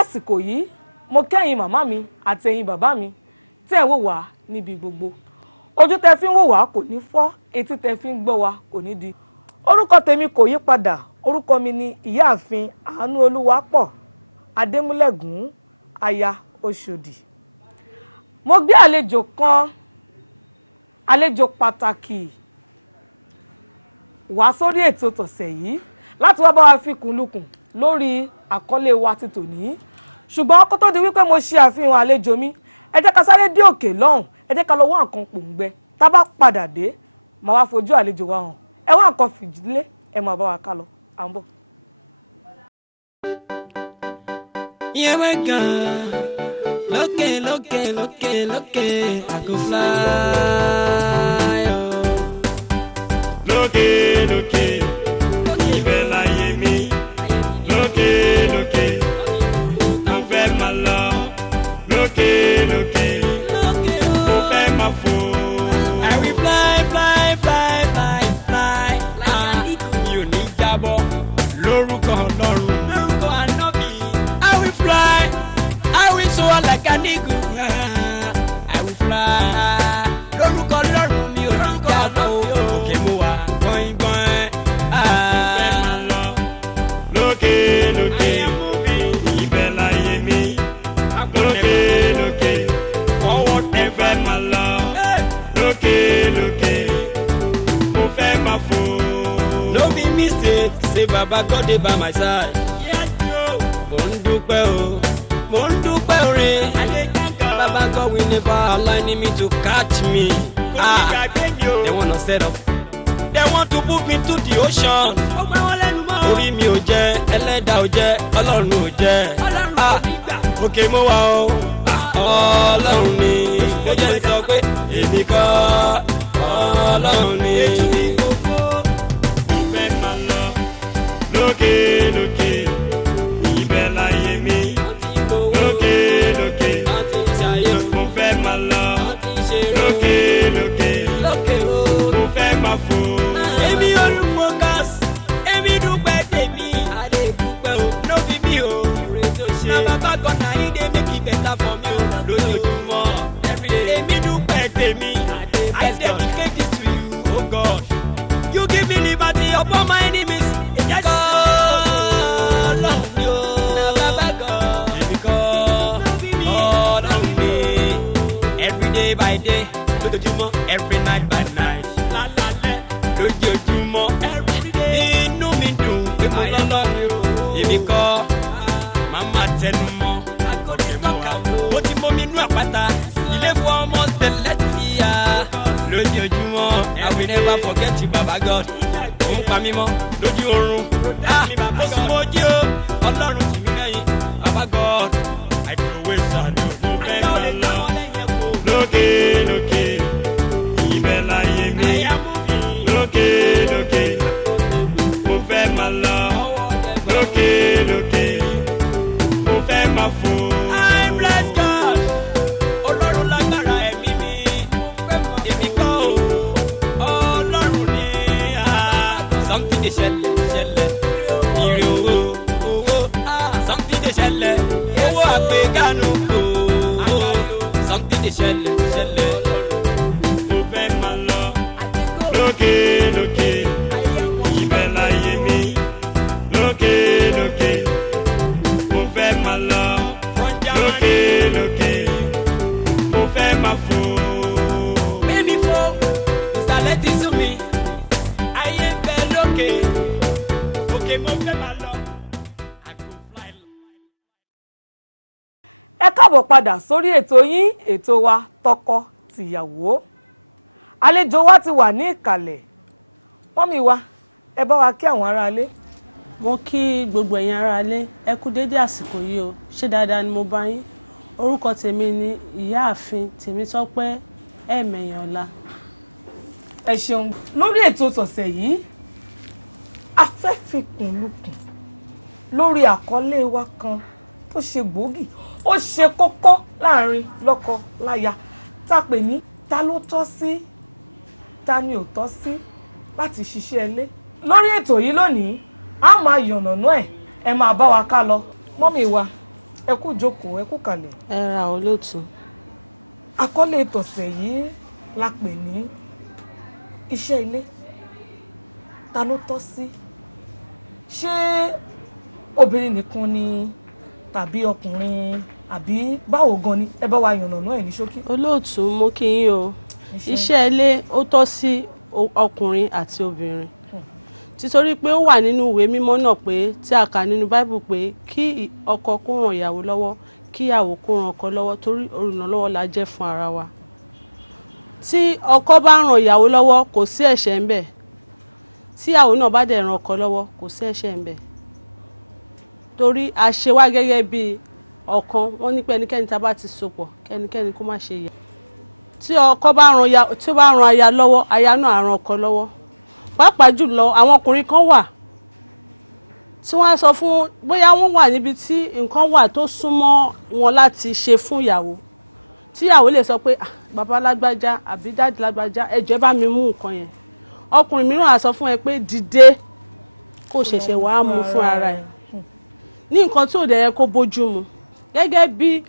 àsìkò yìí mo kẹ́yìn màmá mi àti ẹ̀yin bàbá mi tẹ́ ẹ̀ wò wá níbi gbogbo. Ojú tẹ́ fi ń wò wá kò ní fọ́, etí tẹ́ fi ń gbọ́ wá kò ní di. Orúkọ tèmi kò yí padà, orúkọ mi ni Ìyáàfin Àánú Olúwapọ̀ Adémúlẹ̀gún aya Oṣòdì. Mo gbé àlejò kan, àlejò pàtàkì wá sórí ètò tọ̀sẹ̀ yìí láti wá bá wa fi kùnlùkùn lórí àkọlé wa ti tòní. Ṣùgbọ́n kó tó di wípé mo ṣe àfihàn àlejò mi, ẹ jẹ́ ká sáré dé òkè lọ́hùn, ẹ jẹ́ ká lọ wá nǹkan pòǹgbẹ. Tá bá padà dé, màá wá fojú àlejò wa hàn. Ẹ wá nǹkan fìdílé, ẹ máa bá wa ká lọ. À ń bọ̀. Here we go. Lókè, lókè, lókè, lókè, I go fly. Oh. Lókè, lókè, ibẹ̀ láyé mi. Lókè, lókè, mo fẹ́ máa lọ. Lókè, lókè, mo fẹ́ máa fò. I will fly, fly, fly, fly, fly. Mi ò ní jábọ́ lórúkọ Ọlọ́run. Lórúkọ Ànábì. I will fly, I will soar like an eagle. I will fly. Lórúkọ Ọlọ́run mi ò ní jábọ́. Òkè mo wà gbọ̀ngbọ̀n. Fẹ́ máa lọ. Lókè, lókè, ibẹ̀ láyé mi. Lókè, lókè, Forward mo fẹ́ máa lọ. Lókè, lókè, mo fẹ́ máa fò. no be mistake say Baba God dey by my side. Mo ń dúpẹ́ o, mo ń dúpẹ́ oore. Baba God will never allow enemy to catch me. They wanna set up, they want to put me to the ocean. Orí mi ò jẹ́, ẹlẹ́dàá ò jẹ́, Ọlọ́run ò jẹ́. Òkè mo wà o, Ọlọ́run ni. Ó jẹ́ sọ pé èmi kọ́, Ọlọ́run ni. Mo fẹ́ máa lọ. Lókè, lókè, ibẹ̀ láyé mi. Lókè, lókè, mo fẹ́ máa lọ. Lókè, lókè, mo fẹ́ máa fò. Èmi olùfocus, èmi dúpẹ́ tèmi. Adé dúpẹ́ o, no be me o. Na Baba God na he dey make it better for me o. Lójoojúmọ́, èmi dúpẹ́ tèmi. I dedicate it to you, oh God. You give me liberty upon my enemies. Ọlọ́run ni o. Na Baba God. Èmi kọ́, Ọlọ́run ni. Every day by day, lójoojúmọ́, every night by night. Lálálẹ́, lójoojúmọ́, every day. Inú mi dùn pé mo lọ́lọ́run o. Èmi kọ́, màmá tẹnu mọ́. Mo ti mọ mi inú àpáta. Ilé fún ọmọ tẹ̀lẹ́ ti yá. Lójoojúmọ́, I will never forget you, Baba God. Ó ń pa mí mọ́ lójú oorun. Mo sùn mo jí o. Ọlọ́run tì mí lẹ́yìn. Baba God, I throw away sand. Mo fẹ́ máa lọ. Lókè, lókè, ibẹ̀ láyé mi. Lókè, lókè, mo fẹ́ máa lọ. Lókè, lókè, mo fẹ́ máa fò. I bless God. Ọlọ́run lágbára ẹ̀mí mi. Èmi kọ́ o. Ọlọ́run ni. Something dey ṣẹlẹ̀. Ire owó. Something dey ṣẹlẹ̀. Owó àpèkánu kò. Something dey ṣẹlẹ̀. Mo fẹ́ máa lọ. Lókè, lókè, ibẹ̀ láyé mi. Lókè, lókè, mo fẹ́ máa lọ. Lókè, lókè, mo fẹ́ máa fò. Mímí fò, ìsàlẹ̀ ti sú mi. Ayé ń bẹ lókè, ẹ káàbọ̀ padà sórí ètò yín ètò wa tọkọ tìyàwó. Àlejò wa ti wà ní ìkàlẹ̀. Mọ́mì wa, ẹ bá wa kí àwọn aráalé. Mo kí gbogbo ẹ̀yin aráalé, ẹ kú dédé àsìkò yìí o. Ṣé dáadáa ni mo bá yín? Orúkọ tèmi ni Ìyáàfin Tèmítọ́pẹ́ Ẹ̀mẹ̀yànlá. Ẹ ṣeun. Lórí ètò tọ̀sẹ̀ yìí, a fẹ́ fi kùnlùkùn lórí àkọlé wa kan tó ṣe gbòógì, ó ṣe kókó láàrin lọ́kọ láya, tá a pè ní ta ló tọ́ sí, ta ni ò tọ́ sí láti ṣiṣẹ́ ilé. Lórí ètò yìí lónìí, a máa yànnàná ẹ máa bá wa ká lọ. Mọ́mì wa, ẹ kú jókòó, ẹ kú kalẹ̀. Ẹ ra olóòtú. Àkọlé tọ̀sẹ̀ yìí la pè ní iṣẹ́ ilé, ta ló tọ́ sí. Ṣé obìnrin nìkan ni tàbí ọkùnrin àbí báwo gan ni? Ẹ bá wa yànnàná ẹ̀ ní ṣókí. Olóòtú, mo kí yín o. Iṣẹ́ ilé ó tọ́ sí ọkùnrin àti obìnrin. Títorí pé ó wà nínú ìwé mímọ́ náà pé tí a kà nínú Bible pé kí ọkọ kó ràn ìyàwó lọ́wọ́, kí ìyàwó kó ràn ọkọ lọ́wọ́ torí olùrànlọ́wọ́ la jẹ́ fún ara wa. Tí ọkọ bá ràn ìyàwó lọ́wọ́ kò sí ẹ̀ṣẹ̀ ń bẹ̀. Tí ìyàwó náà bá dẹ̀ ràn ọkọ lọ́wọ́ kò sí ẹ̀ṣẹ̀ ń bẹ̀. Torí a ṣe wá gẹ́gẹ́ bí ọ̀kan, wọ́n ní pé ẹnikẹ́ni tá bá ti sopọ̀ kẹ́nikẹ́ni kó má ṣe yà. Tí ọkọ bá ràn aya lọ́wọ́, aya náà á ràn ọkọ lọ́wọ́. Pàápàá jùlọ àwọn ọkùnrin kan wà tí wọ́n á sọ fún bóyá wọ́n wà níbi tí nǹkan wà tó súnmọ́ wọn láti ṣe fún ìyàwó. Tí ìyàwó lè sọ pé bàbá lágbájá àbí dáàdì lágbájá ẹ jọ̀ọ́ bá mi mú nǹkan yẹn. Ọkùnrin mìíràn á sọ fún ẹ pé dìde kó ṣẹ̀ṣẹ̀ wàá mú fún ara ẹ̀. Ní nǹkan tí ò dẹ̀ yẹ kó bójú mu. Gẹ́gẹ́ bí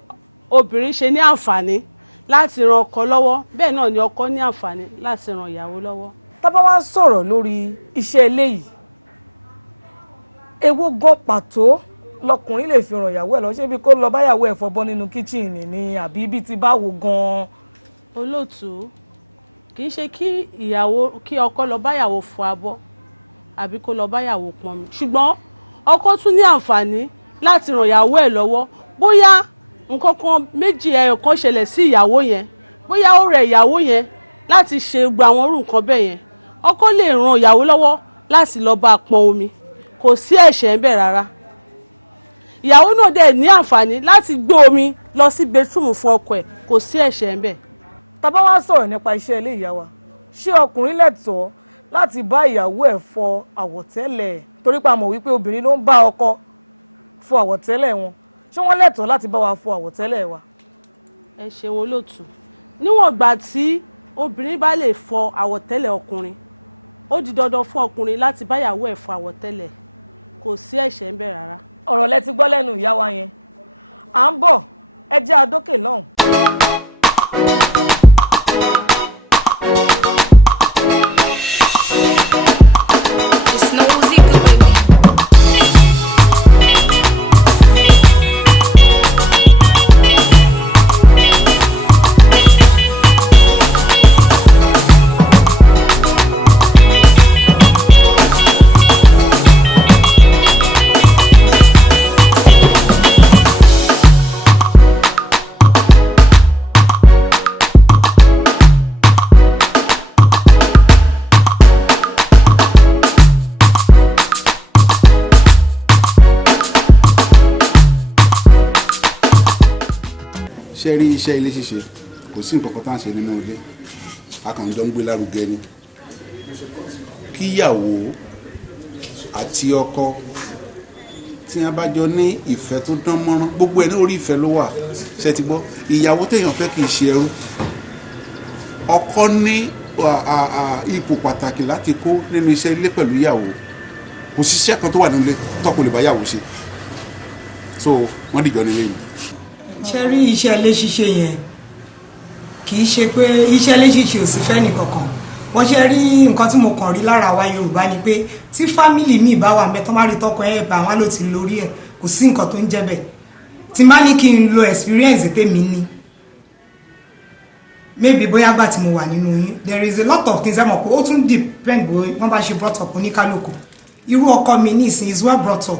obìnrin ṣe ní àǹfààní láti ran ọkọ lọ́wọ́, bẹ́ẹ̀ náà ni ọkọ ní àǹfààní láti ran ìyàwó lọ́wọ́. Tá bá wá sọ̀rọ̀ lórí iṣẹ́ ilé yìí, èwo gan pàtó lọkùnrin lè fi ràn ìyàwó ẹ̀ lọ? Ṣé bí kó lọ báyàwó ẹ̀ fọbọ́ nínú kíchìnì ni àbí bí ti báwo gan? Olóòtú, kì í ṣe kí ọkọ lọ báyàwó fọ abọ́ àbí kó lọ báyàwó pọnmi. Ṣùgbọ́n ọkọ tún ní àǹfààní láti ràn ìyàwó ẹ̀ lọ́wọ́. Bóyá nǹkan kan méjì ẹyọ kan ṣẹlẹ̀ sí ìyàwó yẹn, bóyá ó rẹ̀ ìyàwó yẹn láti ṣe gbogbo àwọn irú nǹkan bẹ́ẹ̀ yẹn, ọkọ lè ràn ìyàwó lọ́wọ́ láti lọ bá pọn omi. Kò sí ẹ̀ṣẹ̀ ń bẹ̀ rárá. Ìyàwó náà dẹ̀ ní àǹfààní láti gbé omi lọ sí bedroom fún ọkọ ẹ̀. Kò sí ẹ̀ṣẹ̀ ń bẹ̀. Tá bá wá sọ̀rọ̀ nípa iṣẹ́ ilé ìyá wa, ṣé ọkùnrin lẹ́tọ̀ọ́ láti bá ìyàwó ẹ̀ fọ àwọ̀tẹ́lẹ̀? Torí pé a mọ̀ wípé obìnrin ló ń bá ọkọ fọ àwọ̀tẹ́lẹ̀ wọn. Ṣé wọ́n lẹ́tọ̀ọ́ láti bá wa fọ àwọ̀tẹ́lẹ̀ wa? Ẹ ṣeun olóòtú. Níwọ̀n ìgbà tí obìnrin bá lè fọ àwọ̀tẹ́lẹ̀ ọkùnrin, ó di dandan fún ọkùnrin láti bá ìyàwó ẹ̀ fọ àwọ̀tẹ́lẹ̀. Kò sí ẹ̀ṣẹ̀ ń bẹ̀ rárá. Ọ̀rọ̀ lẹ ti gbọ́ lẹ́nu ìyá wa yẹn. À ń bọ̀, ẹ jẹ́ adókè lọ́hùn. Ṣé rí iṣẹ́ ilé ṣíṣe kò sí nǹkan kan tá à ń ṣe nínú ilé, a kàn jọ ń gbé lárugẹ ni. Kíyàwó àti ọkọ tí wọ́n bá jọ ní ìfẹ́ tó dán mọ́rán, gbogbo ẹ̀ ní orí ìfẹ́ ló wà. Ṣé ti gbọ́? Ìyàwó téèyàn fẹ́ kì í ṣe ẹrú. Ọkọ ní ipò pàtàkì láti kó nínú iṣẹ́ ilé pẹ̀lú ìyàwó. Kò síṣẹ́ kan tó wà nílé tọ́kọ lè bá ìyàwó ṣe. So wọ́n dìjọ nílé ni. Ṣé rí iṣẹ́ ilé ṣíṣe yẹn kì í ṣe pé iṣẹ́ ilé ṣíṣe ò sí fẹ́ nìkankan. Wọ́n ṣe rí nǹkan tí mo kàn rí lára wa Yorùbá ni pé tí fámìlì míì bá wà mẹ́tọ́ má rí tọkọ ẹ̀ bá wọn ló ti lórí ẹ̀, kò sí nǹkan tó ń jẹ́ bẹ́ẹ̀. Tí má ní kí n lo experience pé mi ní maybe bóyá gbà tí mo wà nínú yín, there is a lot of things ẹ mọ̀ pé ó tún depend bó wọ́n bá ṣe brought up oníkálukú. Irú ọkọ mi ní ìsìn is well brought up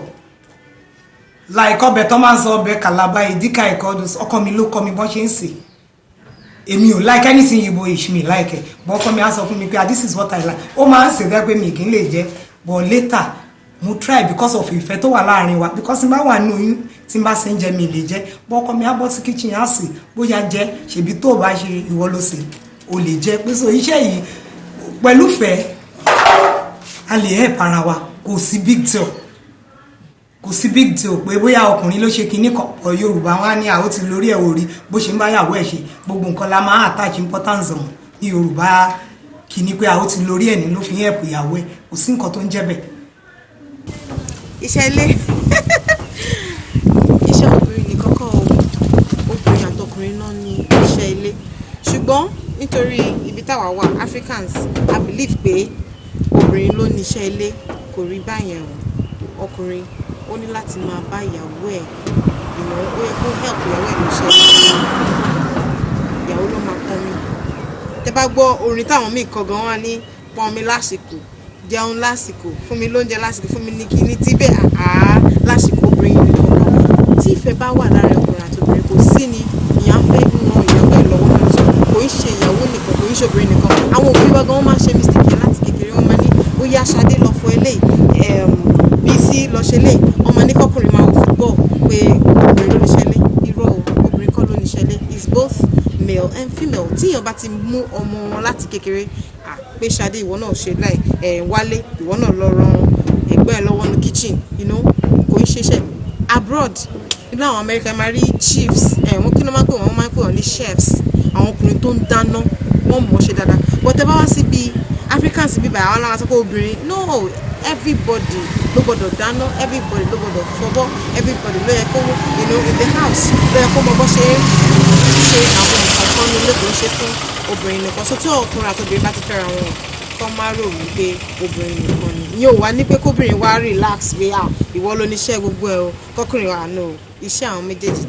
like ọbẹ̀ tó máa ń sọ ọbẹ̀ Calabar ìdíkà ìkọdù ọkọ mi ló kọ́ mi bọ́n ṣe ń sè èmi ò like anything Igbo ish mi like ẹ̀ bọ́ ọkọ mi á sọ fún mi pé this is what I like ó máa ń sè bẹ́ẹ̀ pé mi kì í lè jẹ but later mo try because of ìfẹ́ tó wà láàrin wa because n bá wà nínú oyún tí n bá ṣe ń jẹ mi lè jẹ bọ́ ọkọ mi á bọ́ sí kitchen á sè bóyá jẹ ṣèbí tó o bá ṣe ìwọ ló sè o lè jẹ pé so iṣẹ́ yìí pẹ̀lú fẹ́ a lè help ara wa kò sí big deal pé bóyá ọkùnrin ló ṣe kinní kan ọ̀ Yorùbá wá ní àwọn ti lórí ẹ̀ orí bó ṣe ń bá yàwó ẹ̀ ṣe gbogbo nǹkan la máa attach importance wọn ní Yorùbá kinní pé àwọn ti lórí ẹ̀ ní ló fi help ìyàwó ẹ̀ kò sí nǹkan tó ń jẹ́ bẹ́ẹ̀. Iṣẹ́ ilé iṣẹ́ obìnrin nìkan kọ́ obìnrin àtọkùnrin náà ní iṣẹ́ ilé ṣùgbọ́n nítorí ibi táwa wà Africans I believe pé obìnrin ló ní iṣẹ́ ilé kò rí báyẹn o ọkùnrin ó ní láti máa bá ìyàwó ẹ̀ ó yẹ kó help ìyàwó ẹ̀ níṣẹ́ ìyàwó ló máa pọn mi tẹ bá gbọ́ orin táwọn míì kọ gan wá ní pọn mi lásìkò jẹun lásìkò fún mi lóúnjẹ lásìkò fún mi ní kíní tíbẹ̀ lásìkò obìnrin nìkan kan tí ìfẹ́ bá wà lára ọkùnrin àti obìnrin kò sí ni ìyá fẹ́ ran ìyàwó ẹ̀ lọ́wọ́ náà tó kò ń ṣe ìyàwó nìkan kò ń ṣe obìnrin nìkan àwọn òbí wa gan wọ́n máa ń ṣe mistake yẹn láti kékeré wọ́n máa ní ó yá Ṣadé lọ fọ eléyìí Bísí lọ ṣe léyìí ọmọ ní kọkùnrin máa wò fútbọ̀ pé obìnrin ló ní ṣẹlẹ̀ irọ́ obìnrin kọ́ ló ní ṣẹlẹ̀ is both male and female tí èèyàn bá ti mú ọmọ wọn láti kékeré pé Ṣadé ìwọ náà ṣe láì Wálé ìwọ náà lọ ran ẹgbẹ́ ẹ lọ́wọ́ ní kitchen kò ń ṣiṣẹ́ abroad nínú àwọn Amẹ́ríkà máa rí chiefs wọ́n kí ló máa ń pè wọ́n máa ń pè wọ́n ní chefs àwọn ọkùnrin tó ń dáná wọ́n mọ̀ ṣe dáadáa but ẹ bá wá síbi Africans bíbá àwọn aláwọ̀ sọ pé obìnrin no everybody ló gbọ́dọ̀ dáná everybody ló gbọ́dọ̀ fọbọ́ everybody ló yẹ kó in the house ló yẹ kó mọ bó ṣe ṣe àwọn nǹkan kan ní ilé kò ń ṣe fún obìnrin nìkan so tí ọkùnrin àti obìnrin bá ti fẹ́ra wọn kọ́ máa rò wípé obìnrin nìkan ni ìyẹn ò wá ní pé kóbìnrin wá relax pé ìwọ ló níṣẹ́ gbogbo ẹ̀ o kọ́kùnrin wà no iṣẹ́ àwọn méjèèjì.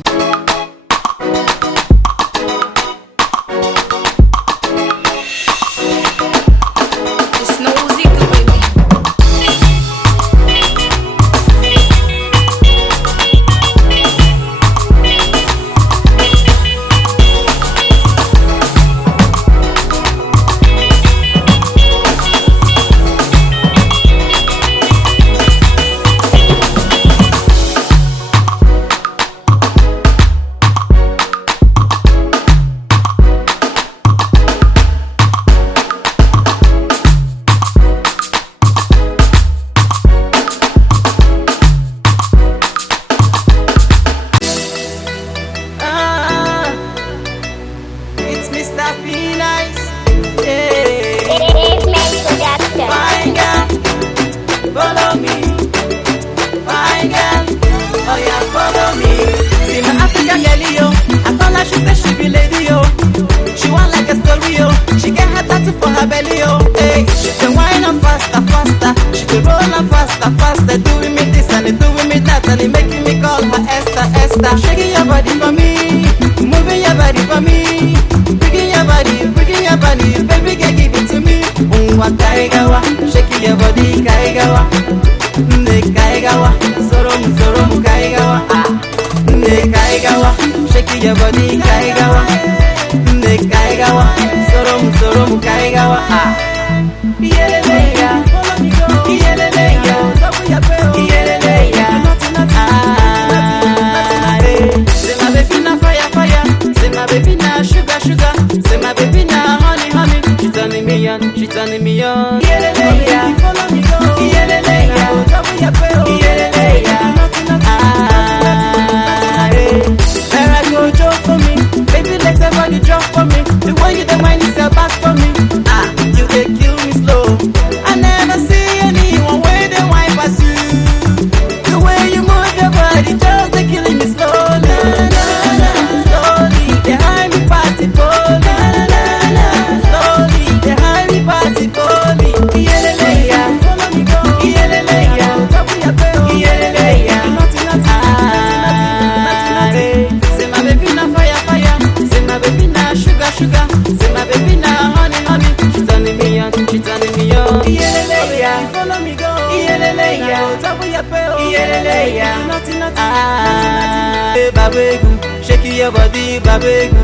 Babegu, shake your body, babegu.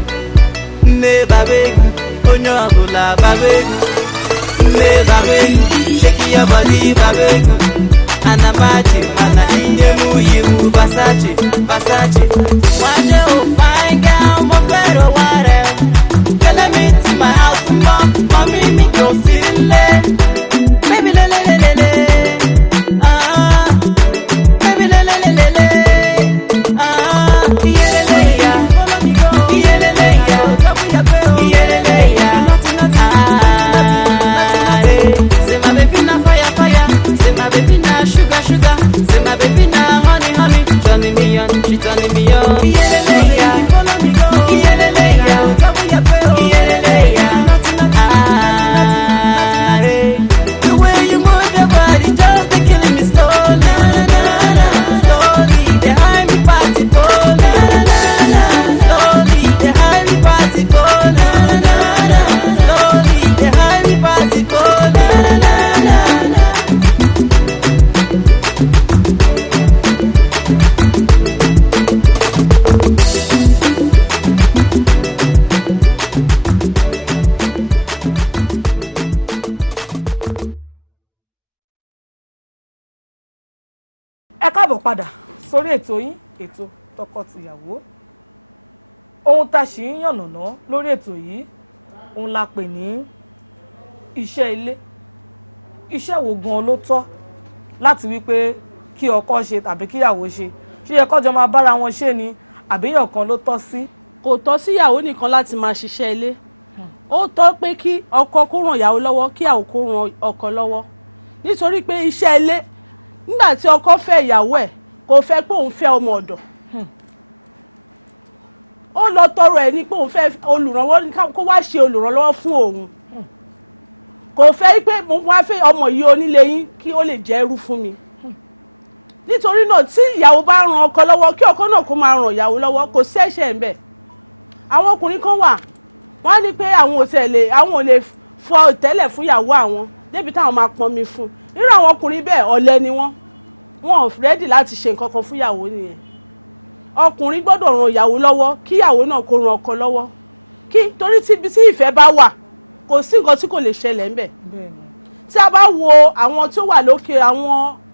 Ne babegu, onyo abula babegu. Ne babegu, shake your body, babegu. Anamachi, mana inyemu yimu Versace, Versace. One day oh fine girl, mo fero ware. Tell me to my house, mommy me go sile. Baby le le le le le. Baby le le le le le. Iyeleleya, iyeleleya, iyeleleya. Say my baby na fire fire. Say my baby na sugar sugar. Say my baby na honey honey. Turning me on, she turning me on. Iyeleleya, iyeleleya, iyeleleya. The way you move your body just killing me slowly, slowly. The high me party for, slowly. The high me party for, slowly. The high me party for. Ẹ káàbọ̀ padà sórí ètò yín ètò tọkọ-tìyàwó. Ohun tá ṣì ń yànnàná lórí ètò yìí òun la pè ní iṣẹ́ ilé. Iṣẹ́ wo gan ló tọ́ láti wípé kí ọkọ ṣe tàbí kíyàwó ṣe? Ṣé yẹ kọ́jọ máa bára wọn ṣe ni àbíyàn kan ló tọ́ sí? Kò tọ́ sí ìyàwó nìkan láti máa ṣiṣẹ́ ilé. Ó tọ́ pé kí ọkọ kó ràn ìyàwó lọ́wọ́ kí ìyàwó kó ràn ọkọ lọ́wọ́. Nítorí pé iṣẹ́ ilé nígbà tí ọkọ fẹ́ ìyàwó ẹ̀ kò fẹ́ pé òun fẹ́ ọmọ ọ̀dọ̀. Ó lọ tọrọ ẹ̀ ní pé òun fẹ́ olùrànlọ́wọ́ kó wá ṣe olùrànlọ́wọ́ fún òun. Kò fẹ́ pé mo wá fẹ́ ọmọ yìí onílé yín kí ó lè jẹ́ ẹrú fún mi. Nítorí náà tí ìyàwó bá ran ọkọ lọ́wọ́ kí ọkọ náà kó máa ran ìyàwó lọ́wọ́ kò sí ẹ̀ṣẹ̀ ńbẹ̀. Àwọn ọkùnrin kan wà wọ́n á ní pé àwọn ò lè fọ ìtẹ́lẹ̀ fún ìyàwó àwọn débi táwọn máa pọnmi fún. Irú àwọn ọkùnrin bẹ́ẹ̀ ọ̀lẹ ni wọ́n ò rẹ́dì láti ṣe nǹkan kan fún ìyàwó nìyẹn. Ọkùnrin gbọ́dọ̀ ran ìyàwó lọ́wọ́ kí ìyàwó náà kó ran ọkọ lọ́wọ́ torí tí ìfẹ́ bá wà kò sí nǹkan tí kò lè ṣẹlẹ̀ ńbẹ̀. Tí a bá wo àwọn tó wà lókè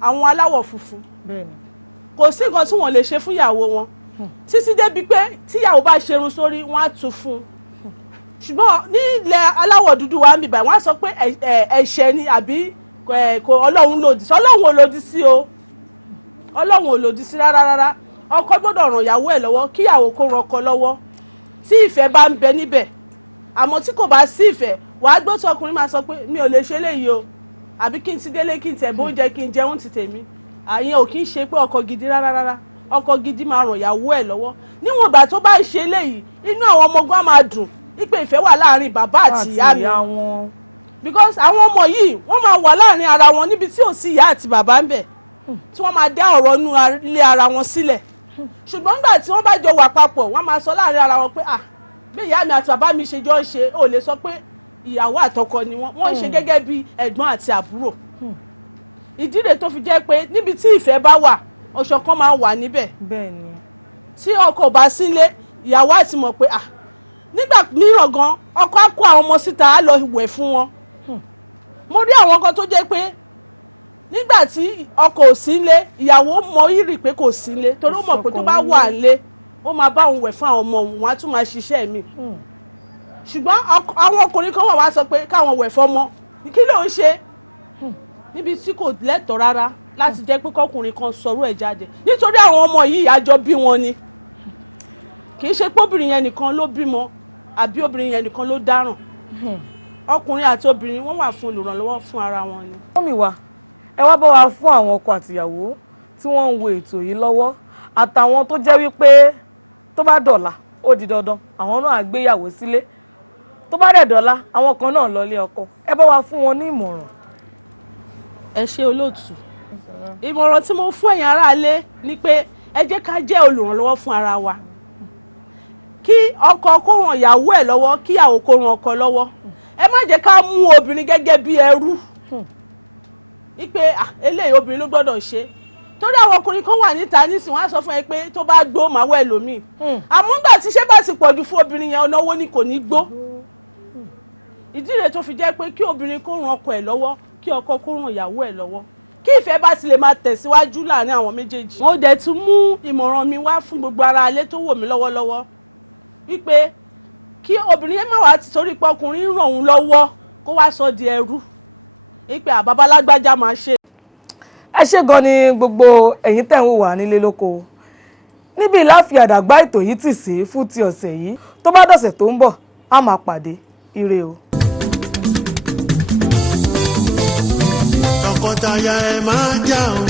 àwọn aláwọ̀ funfun kò sí nǹkan tí wọ́n lè ṣe fún ìyàwó wọn títí débi pé tíyàwó bá ṣerun sórí wọ́n á tú fún un. Ṣùgbọ́n ní ilẹ̀ aláwọ̀ dúdú wa ń bìbà wọ́n á sọ pé ẹ̀ṣẹ̀ ni àbí Ọlọ́run lòdì sí. Ọlọ́run ò lòdì sí o. Ọlọ́run ò lòdì sí rárá. Ọkọ gbọ́dọ̀ ràn ìyàwó ẹ̀ lọ́wọ́ kí ìyàwó kó ran ọkọ lọ́wọ́ tí ìfẹ́ bá ń bẹ níbẹ̀. Àmọ́ tí kò bá sí ìfẹ́ wàá gbọ́ tí ọkùnrin máa sọ pé mi ò lè ṣe léyìí o àbí kí n ti délé kí n tẹ̀ bóúnjẹ kí n jẹun ti tèmi. Àyẹn ò kí ń ṣe pé ọkọ gidi rárá. Ọkọ gidi máa ràn ìyàwó ẹ̀ lọ́wọ́. Níwọ̀n ìgbà tó bá ń ṣe léyìí inú àwọn ọmọ gan máa dùn wípé ìfẹ́ wà láàrin bàbá àti ìyá mi. Because àwọn ọmọ yìí wọ́n máa wà láàrin ara wọn níbi tí ò sí ìyá àti bàbá ń bẹ tí wọ́n máa dá ọ̀rọ̀ nú ilé ara wọn sílẹ̀. Ṣùgbọ́n nígbà tí wọ́n bá jọ wà papọ̀ wọ́n máa sọ láàrin ara wọn pé bí ìyá mi àti bàbá mi ṣe jọ ń ṣe ò lè sọ pé ìyàwó àtọkọ ni wọ́n ń ṣe gẹ́gẹ́ bí ẹ̀gbọ́n àti àbúrò. Ìdí rẹ̀ tó fi jẹ́ pé níbi tí ìfẹ́ bá wà ọ̀ṣọ̀kan máa wà níbẹ̀. Tí ọkọ bá sílé ìyàwó àti mọ̀ pé nígbà mìíràn gan ọkọ á kó àwọn ọmọ síta á lọ wẹ̀ fún wọn. Mo rí àwọn kan tó jẹ́ pé nígbà tí ọkọ ò sí nílé ìyàwó mọ ìrì pé kò sí nílé torí ó mọ̀ pé tó bá wà nílé ó máa bá òun wẹ̀ fún àwọn ọmọ òun á tún máa ṣiṣẹ́ mi. Ṣùgbọ́n àwọn ọkùnrin kan wà wá sọ pé káwọn wẹ̀ fọmọ kí ló ń ṣe níbi tí kò lẹ́tọ̀ọ́ rárá láti jẹ́ pé kọkùnrin kan sọ̀rọ̀ ẹ̀ jáde nítorí àwọn ọmọ yìí àjọ bí wọn ni kì í ṣe pé obìnrin yẹn nìkan ló bímọ àbí obìnrin yẹn nìkan ló dáràn. Ọkùnrin àti obìnrin wọ́n wà fún olùrànlọ́wọ́ fún ara wọn ni. Mọ́mì wa ẹ wá bá wa fún àwọn ọkọ àtìyàwó tí wọ́n ń wo ètò yìí lọ́wọ́ àtàwọn tó jẹ́ wípé tó bá dọ̀la ó di dandan àwọn náà á gbéyàwó sílé tó bá dẹ̀ dọ̀la àwọn kan náà lọ lé ọkọ ẹ bá wa fún wọn ní ìmọ̀ràn. Ẹ ṣé olóòtú. Ìmọ̀ràn tí mo fún ẹ̀yin aráalé ni pé ẹ jẹ́ ká jẹ́ olùrànlọ́wọ́ fún ara wa. Kí ọkọ kó ràn ìyàwó ẹ̀ lọ́wọ́ kí ìyàwó kó ràn ọkọ lọ́wọ́. Ẹ má jẹ́ ká mú obìnrin gẹ́gẹ́ bí ẹrú. Ipe eléyìí obìnrin ló gbọ́dọ̀ ṣe. torí àwọn ọkùnrin kan wà níta nísìnyí wọ́n á sọ fún ẹ pé tó bá gbó màá wọ ẹlòmíì àmọ́ nígbà tí iṣẹ́ bá ti pọ̀jù fún obìnrin yẹn ọ̀nà owó ni kò ní gbó ìdí rẹ̀ tó fi jẹ́ pé kí obìnrin kó ran ọkọ ẹ̀ lọ́wọ́ kí ọkọ kó ran ìyàwó ẹ̀ lọ́wọ́ kí ìfẹ́ bá ti lè máa tẹ̀síwájú láàrin àwọn méjèèjì. mo dẹ̀ tún mú ìmọ̀ràn mi wá fún gbogbo ara alẹ́ tó wò mí lọ́wọ́lọ́wọ́ wípé kí obìnrin yẹn má wá ti torí pé ọkùnrin ràn òun lọ́wọ́ kó wá sọ di ẹrú wípé àbábálágbájá máa ṣe. ẹ ṣé gan ni gbogbo ẹ̀yin tẹ̀ ń wò wá nílé lóko níbi ìláfi àdàgbà ètò yìí tì sí fún ti ọ̀sẹ̀ yìí tó bá dọ̀sẹ̀ tó ń bọ̀ á máa pàdé ire o. tọkọtaya ẹ máa jà o.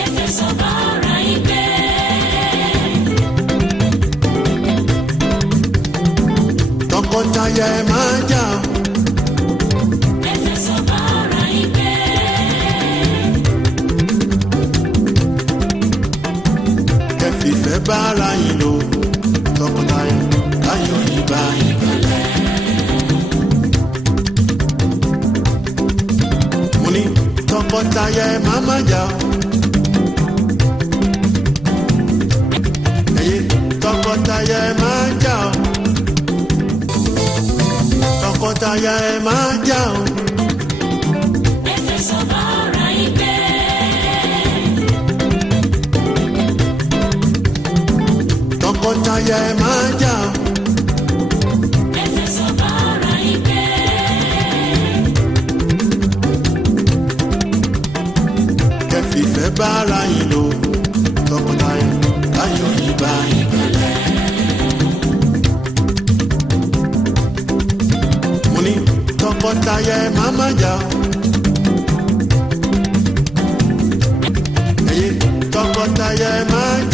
ẹ fẹsọ̀ bá ara yín gbé. tọkọtaya ẹ máa jà o. ẹ fẹsọ̀ bá ara yín gbé. kẹfìfẹ́ bá ara yín lò tọkọtaya ayọ̀ yìí bá yín kalẹ̀. mo ní tọkọtaya ẹ máa má jà o. ẹ̀yin tọkọtaya ẹ máa jà o. tọkọtaya ẹ máa jà o. ẹ fẹsọ̀ bá ara yín gbé. tọkọtaya ẹ máa jà o. ẹ fẹsọ̀ bá ara yín gbé. kẹfìfẹ́ bá ara yín lò tọkọtaya ayọ̀ yìí bá yín kalẹ̀. mo ní tọkọtaya ẹ máa má jà o. ẹ̀yin tọkọtaya ẹ máa jà o.